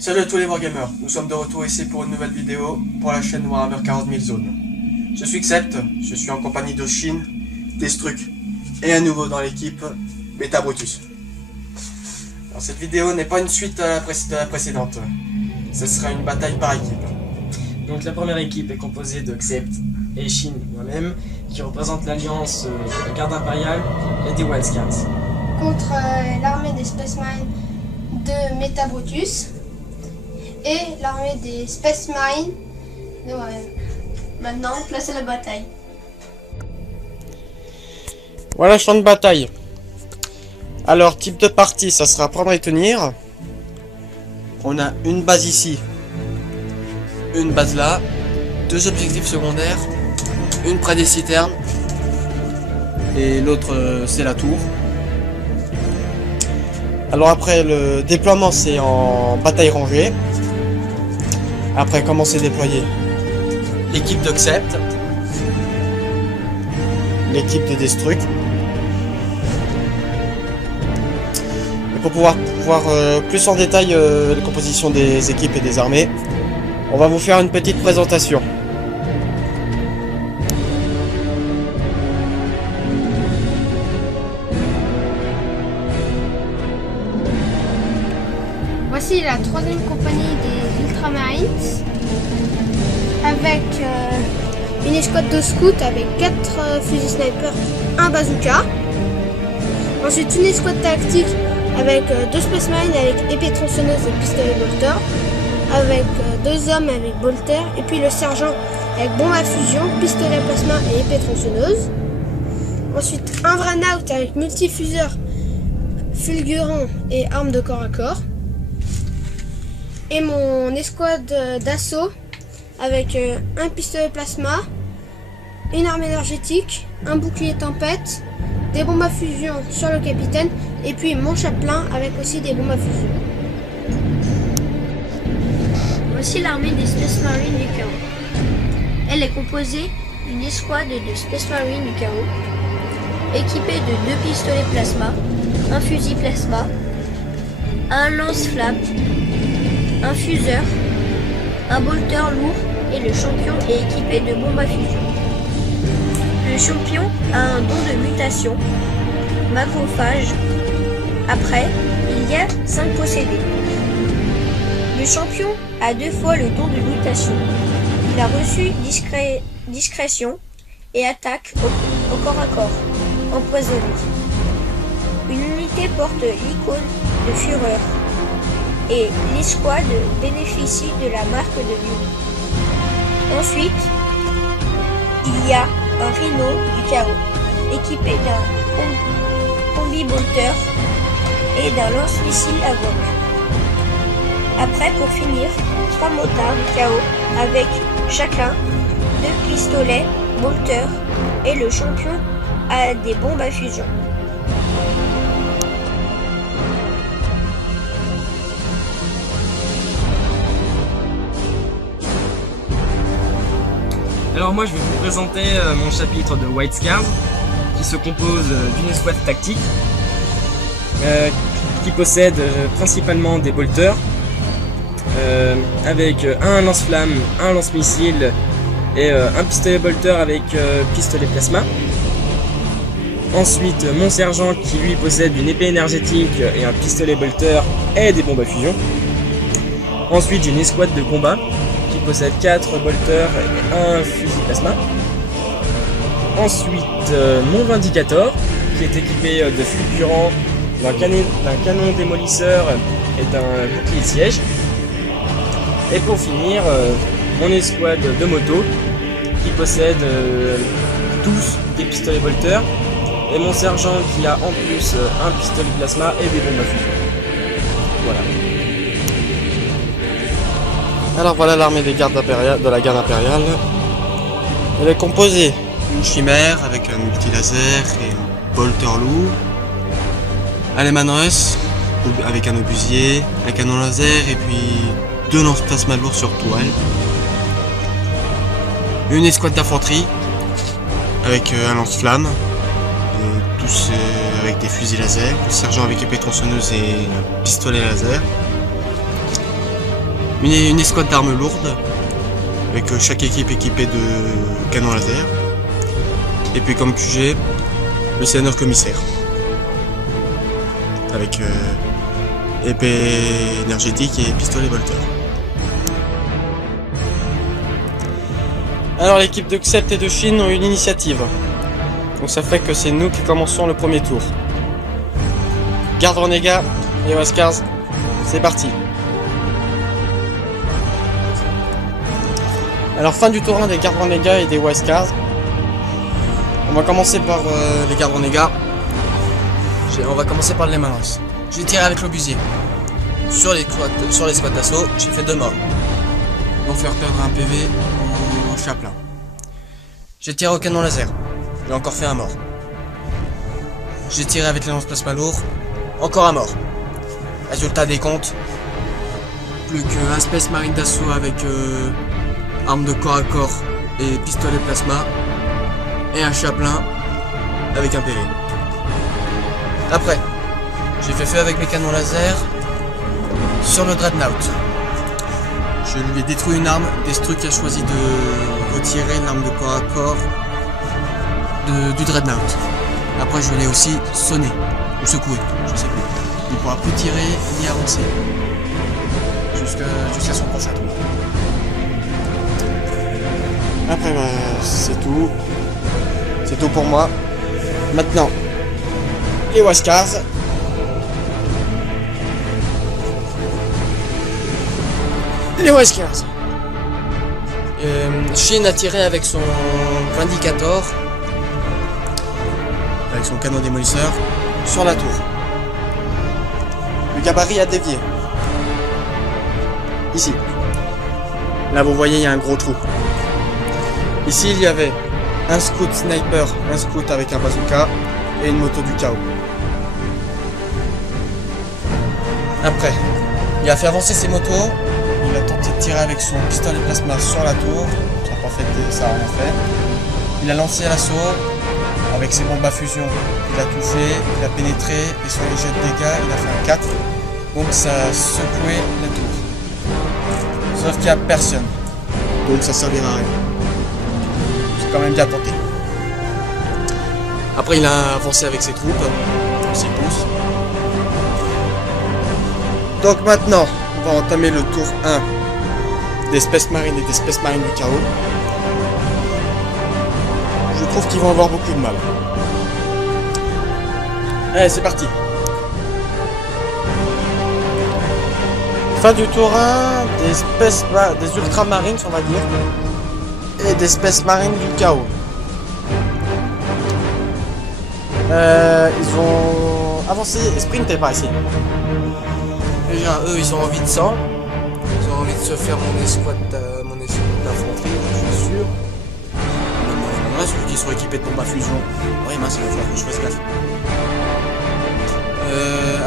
Salut à tous les Wargamers, nous sommes de retour ici pour une nouvelle vidéo pour la chaîne Warhammer 40 000 Zones. Je suis Xept, je suis en compagnie de Shin, Destruc et à nouveau dans l'équipe Beta Brutus. Alors, cette vidéo n'est pas une suite à de la précédente, ce sera une bataille par équipe. Donc la première équipe est composée de Xept et Shin, moi-même, qui représente l'alliance de la garde impériale et des Wildcats. Contre l'armée des Space Marines de Beta Brutus et l'armée des Space Marines de Warhammer. Maintenant, place à la bataille. Voilà le champ de bataille. Alors, type de partie, ça sera prendre et tenir. On a une base ici, une base là, deux objectifs secondaires, une près des citernes et l'autre c'est la tour. Alors après, le déploiement c'est en bataille rangée. Après, comment c'est déployé? L'équipe de Xept, l'équipe de Destruc. Et pour pouvoir voir plus en détail la composition des équipes et des armées, on va vous faire une petite présentation. Voici la troisième compagnie des Ultramarines avec une escouade de scouts avec 4 fusils sniper, un bazooka. Ensuite une escouade tactique avec 2 Space Marines avec épée tronçonneuse et pistolet bolter, avec 2 hommes avec bolter, et puis le sergent avec bombe à fusion, pistolet plasma et épée tronçonneuse. Ensuite un Vranaut avec multifuseur, fulgurant et arme de corps à corps. Et mon escouade d'assaut avec un pistolet plasma, une arme énergétique, un bouclier tempête, des bombes à fusion sur le capitaine et puis mon chaplain avec aussi des bombes à fusion. Voici l'armée des Space Marines du chaos. Elle est composée d'une escouade de Space Marines du chaos équipée de 2 pistolets plasma, un fusil plasma, un lance-flamme, un fuseur, un bolter lourd et le champion est équipé de bombes à fusion. Le champion a un don de mutation, macrophage. Après, il y a 5 possédés. Le champion a 2 fois le don de mutation. Il a reçu discrétion et attaque au corps à corps, empoisonné. Une unité porte l'icône de fureur. Et l'escouade bénéficie de la marque de Dieu. Ensuite, il y a un Rhino du chaos, équipé d'un combi bolter et d'un lance-missile à voile. Après, pour finir, 3 motards du chaos avec chacun 2 pistolets bolter et le champion a des bombes à fusion. Alors moi je vais vous présenter mon chapitre de White Scars qui se compose d'une escouade tactique qui possède principalement des bolters avec un lance-flamme, un lance-missile et un pistolet bolter avec pistolet plasma. Ensuite mon sergent qui lui possède une épée énergétique et un pistolet bolter et des bombes à fusion. Ensuite j'ai une escouade de combat qui possède 4 bolters et un fusil plasma. Ensuite mon Vindicator qui est équipé de fulgurant, d'un canon démolisseur et d'un bouclier de siège. Et pour finir mon escouade de moto qui possède tous des pistolets bolters et mon sergent qui a en plus un pistolet plasma et des bombes à fusion. Voilà. Alors voilà l'armée de la garde impériale. Elle est composée d'une chimère avec un multilaser et un bolter lourd, un Leman-Russ avec un obusier, un canon laser et puis 2 lance-plasma lourds sur toile. Une escouade d'infanterie avec un lance-flamme, tous avec des fusils laser, le sergent avec épée tronçonneuse et un pistolet laser. une escouade d'armes lourdes, avec chaque équipe équipée de canons laser. Et puis comme QG, le sénateur commissaire. Avec épée énergétique et pistolet bolter. Alors l'équipe de Xept et de Chine ont eu l'initiative. Donc ça fait que c'est nous qui commençons le premier tour. Garde Renégat et Huascars, c'est parti. Alors fin du tour 1 des gardes Renégat et des Huascars. On va commencer par les gardes Renégat. On va commencer par les Manos. J'ai tiré avec l'obusier. Sur les squads d'assaut, j'ai fait 2 morts. Ils vont faire perdre un PV au chaplain. J'ai tiré au canon laser. J'ai encore fait un mort. J'ai tiré avec les lance-plasma lourd. Encore un mort. Résultat des comptes. Plus qu'un Space Marine d'assaut avec arme de corps à corps et pistolet plasma. Et un chaplain avec un PV. Après, j'ai fait feu avec mes canons laser sur le Dreadnought. Je lui ai détruit une arme. Destruct a choisi de retirer l'arme de corps à corps du Dreadnought. Après, je l'ai aussi sonné ou secoué, je sais plus. Il ne pourra plus tirer ni avancer jusqu'à son prochain tour. Après, c'est tout. C'est tout pour moi. Maintenant, les Huascars. Les Huascars. Shin a tiré avec son Vindicator, avec son canon démolisseur, sur la tour. Le gabarit a dévié. Ici. Là, vous voyez, il y a un gros trou. Ici, il y avait un scout sniper, un scout avec un bazooka et une moto du chaos. Après, il a fait avancer ses motos. Il a tenté de tirer avec son pistolet plasma sur la tour. Ça n'a pas fait, ça a rien fait. Il a lancé l'assaut avec ses bombes à fusion. Il a tout fait, il a pénétré et sur les jets de dégâts, il a fait un 4. Donc ça a secoué la tour. Sauf qu'il n'y a personne. Donc ça servira à rien. C'est quand même bien tenté. Après il a avancé avec ses troupes, ses pouces. Donc maintenant, on va entamer le tour 1 des Space Marines et des Space Marines du chaos. Je trouve qu'ils vont avoir beaucoup de mal. Allez, c'est parti. Fin du tour 1 des Ultramarines, on va dire, et des Space Marines du chaos. Ils ont avancé et sprinté par ici. Déjà, eux, ils ont envie de sang. Ils ont envie de se faire mon escouade d'infanterie, je suis sûr. Le reste, ils sont équipés de bombes à fusion. Oui, mince, il va falloir que je fasse gaffe.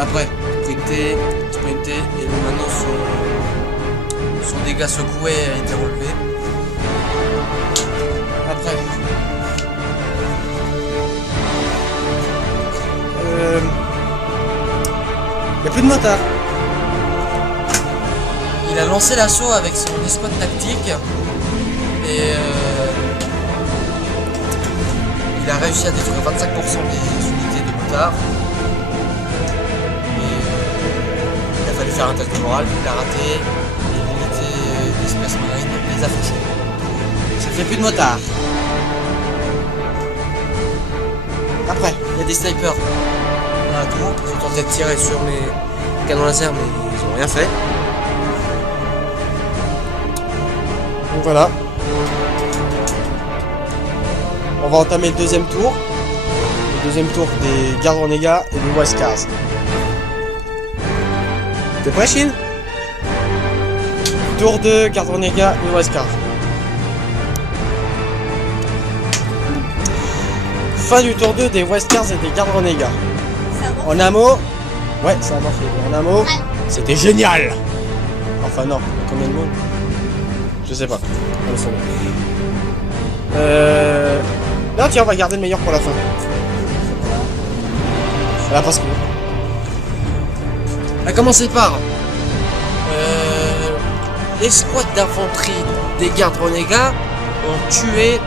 Après, sprinter, et maintenant son dégât secoué a été relevé. Après. Il n'y a plus de motard. Il a lancé l'assaut avec son escouade tactique et il a réussi à détruire 25% des unités de motards. Et il a fallu faire un test de morale, il a raté et l'unité d'espèce marine les a fauchés. Ça fait plus de motards. Après, il y a des snipers. Ils ont tenté de tirer sur mes canons laser mais ils n'ont rien fait. Donc voilà. On va entamer le deuxième tour. Le deuxième tour des gardes Renégat et des Huascars. T'es prêt, Chine? Tour 2, garde Renégat et Huascars. Fin du tour 2 des Huascars et des gardes Renégat. En un mot, ouais, ça a marché. En un mot, c'était génial. Enfin non, combien de mots? Je sais pas. Non, tiens, on va garder le meilleur pour la fin. Voilà, parce que on a commencé par escouade d'infanterie des gardes renégats ont tué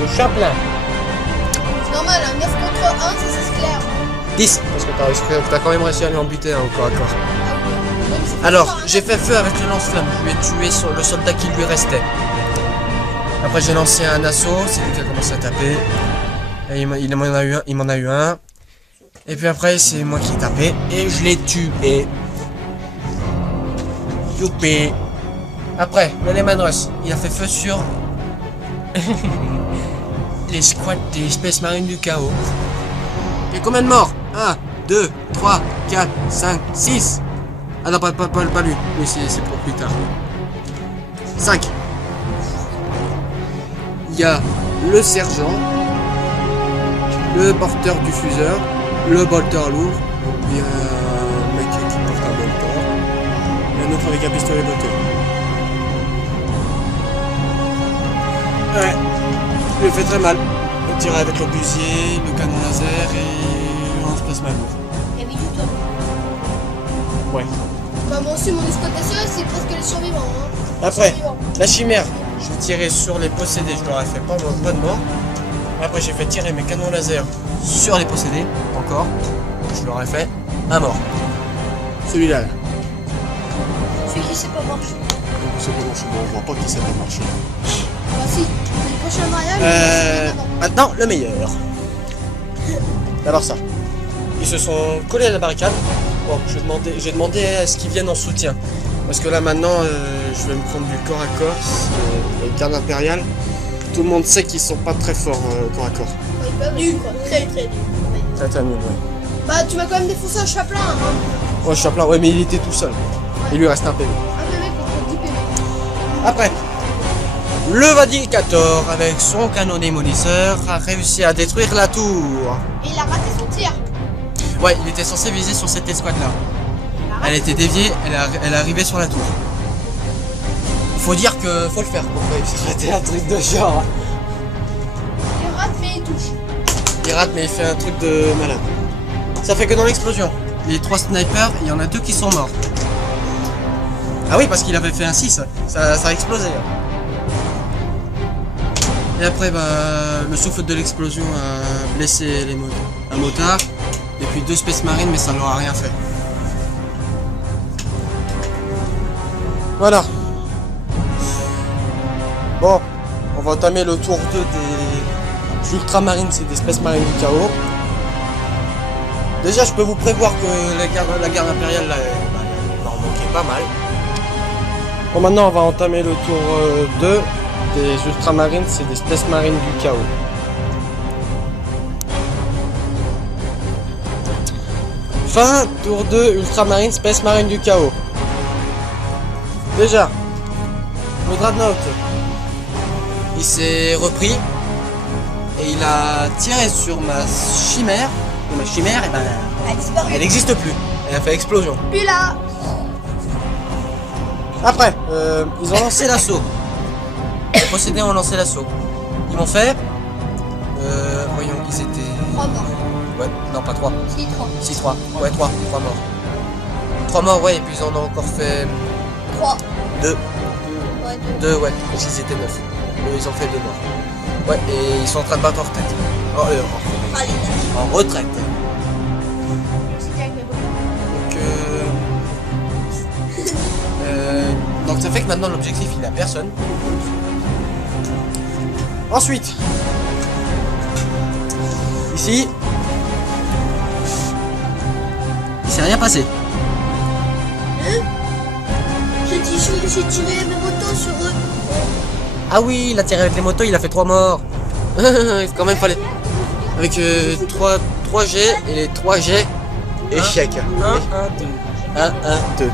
le chapelain. C'est normal, un 9 contre 1, ça c'est clair. 10, parce que t'as quand même réussi à lui en buter un au corps à corps. Ah oui. Même si c'est Alors, pas un j'ai 9, fait feu avec le lance-flamme, je lui ai tué sur le soldat qui lui restait. Après j'ai lancé un assaut, c'est lui qui a commencé à taper. Et il m'en a eu un. Et puis après c'est moi qui ai tapé et je l'ai tué. Youpi. Après, le Lehman Russ, il a fait feu sur les squads des espèces marines du chaos. Il y a combien de morts? 1, 2, 3, 4, 5, 6. Ah non, pas lui. Lui, c'est pour plus tard. 5. Il y a le sergent, le porteur du fuseur, le bolter lourd, il y a un mec qui porte un bolter, et un autre avec un pistolet bolter. Ouais, il fait très mal. On tirait avec l'obusier, le canon laser et le lance-plasma lourd. Et oui, du tout. Ouais. Bah, moi aussi, mon exploitation, c'est presque les survivants. Hein. Après, Survivants. la chimère, je tirais sur les possédés, je leur ai fait pas de mort. Après, j'ai fait tirer mes canons laser sur les possédés, encore. Je leur ai fait un mort. Celui-là. Là. Celui qui sait pas marcher. C'est pas marché, bon, on voit pas qui ça peut marcher. Bah, si, le prochain mariage, Maintenant, le meilleur. D'abord ça. Ils se sont collés à la barricade. Bon, j'ai demandé à ce qu'ils viennent en soutien. Parce que là maintenant, je vais me prendre du corps à corps. Les gardes impériales. Tout le monde sait qu'ils sont pas très forts corps à corps. nul quoi, très très nul. Très très nul, ouais. Bah, tu m'as quand même défoncé un chaplain. Hein. Ouais, Chaplin, ouais, mais il était tout seul. Il lui reste un PV. Un PV contre 10 PV. Après, le Vadicator, avec son canon démolisseur, a réussi à détruire la tour. Et il a raté son tir. Ouais, il était censé viser sur cette escouade-là. Elle était déviée, elle est arrivée sur la tour. Faut dire que faut le faire pour réussir à rater un truc de genre. Il rate mais il touche. Il rate mais il fait un truc de malade. Ça fait que dans l'explosion, les 3 snipers, il y en a 2 qui sont morts. Ah oui, parce qu'il avait fait un 6, ça a explosé. Et après, bah, le souffle de l'explosion a blessé un motard. Et puis 2 Space Marines, mais ça n'aura rien fait. Voilà. Bon, on va entamer le tour 2 des Ultramarines, c'est des Space Marines du chaos. Déjà, je peux vous prévoir que la garde impériale, là, va en manquer pas mal. Bon, maintenant, on va entamer le tour 2 des Ultramarines, c'est des Space Marines du chaos. Fin, tour 2, Ultramarine, Space Marine du chaos. Déjà, le Dreadnought, il s'est repris et il a tiré sur ma chimère. Et ma chimère, eh ben, Elle a disparu. elle n'existe plus. Elle a fait explosion. Plus là. Après, ils ont lancé l'assaut. Les possédés ont lancé l'assaut. Ils m'ont fait. Voyons, ils étaient. 3 morts. Ouais, non, pas 3. Si, 3. Si, 3. Ouais, 3 morts. 3 morts, ouais, et puis ils en ont encore fait 3. 2. Ouais, 2. 2, ouais, parce qu'ils étaient 9. Eux, ils ont fait 2 morts. Ouais, et ils sont en train de battre en retraite. Allez, En retraite. c'est Jack mais bon. Donc ça fait que maintenant l'objectif il est à personne. Ensuite, ici, il s'est rien passé. J'ai tiré mes motos sur eux. Ah oui, il a tiré avec les motos, il a fait 3 morts. Quand même fallait. Avec 3 G et les 3 G échec. 1, 2. 1, 1, 2.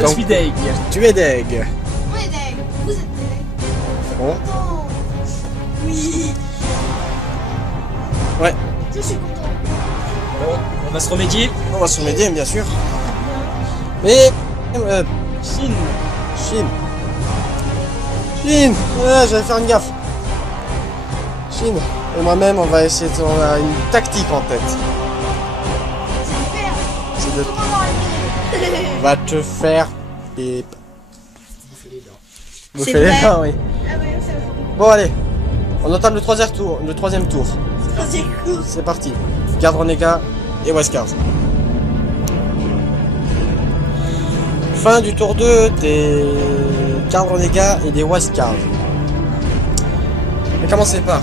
Je suis deg. Tu es deg. On est deg. Vous êtes deg. Bon. Content. Oui. Ouais. Je suis content. Bon, on va se remédier. On va se remédier, bien sûr. Mais. Chine. Chine. Chine. Ouais, j'allais faire une gaffe. Chine. Et moi-même, on va essayer de. On a une tactique en tête. C'est de. Comment on va arriver? Va te faire. Pip. Bouffer les dents. Vous C'est faites vrai. là, oui. Ah ouais, ça va. Bon, allez. On entame le troisième tour. C'est cool. C'est parti. Garde Renégat et Weskars. Fin du tour 2 des Garde Renégat et des Weskars. On va commencer par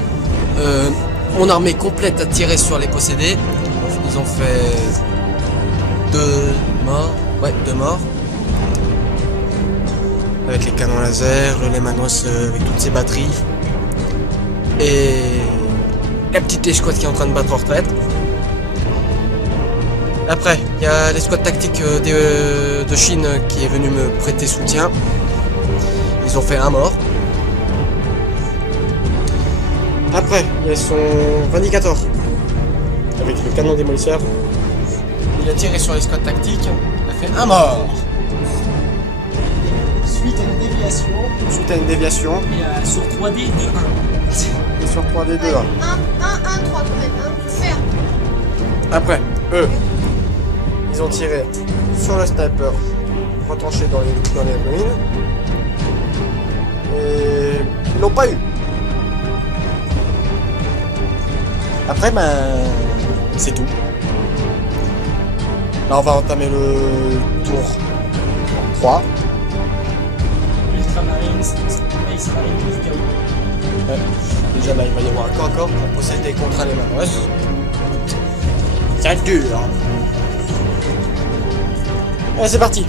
mon armée complète à tirer sur les possédés. Ils ont fait 2 morts. Ouais, 2 morts. Avec les canons laser, le Lemanos avec toutes ses batteries. Et la petite escouade qui est en train de battre en retraite. Après, il y a l'escouade tactique de Chine qui est venue me prêter soutien. Ils ont fait 1 mort. Après, il y a son Vindicator avec le canon démolisseur. Il a tiré sur l'escouade tactique. Il a fait 1 mort. Suite à une déviation. Suite à une déviation. Et sur 3D de 1. Et sur 3D2. 1, 1, 1, 3 quand même. Hein. Faut faire. Après, eux, ils ont tiré sur le sniper, retranché dans les ruines. Et ils l'ont pas eu. Après, ben, c'est tout. Là, on va entamer le tour 3. Ultramarines, Space Marine du chaos. Ouais. Déjà, là, il va y avoir un corps à corps pour posséder contre les Manos. Ça va être dur. Allez, c'est parti.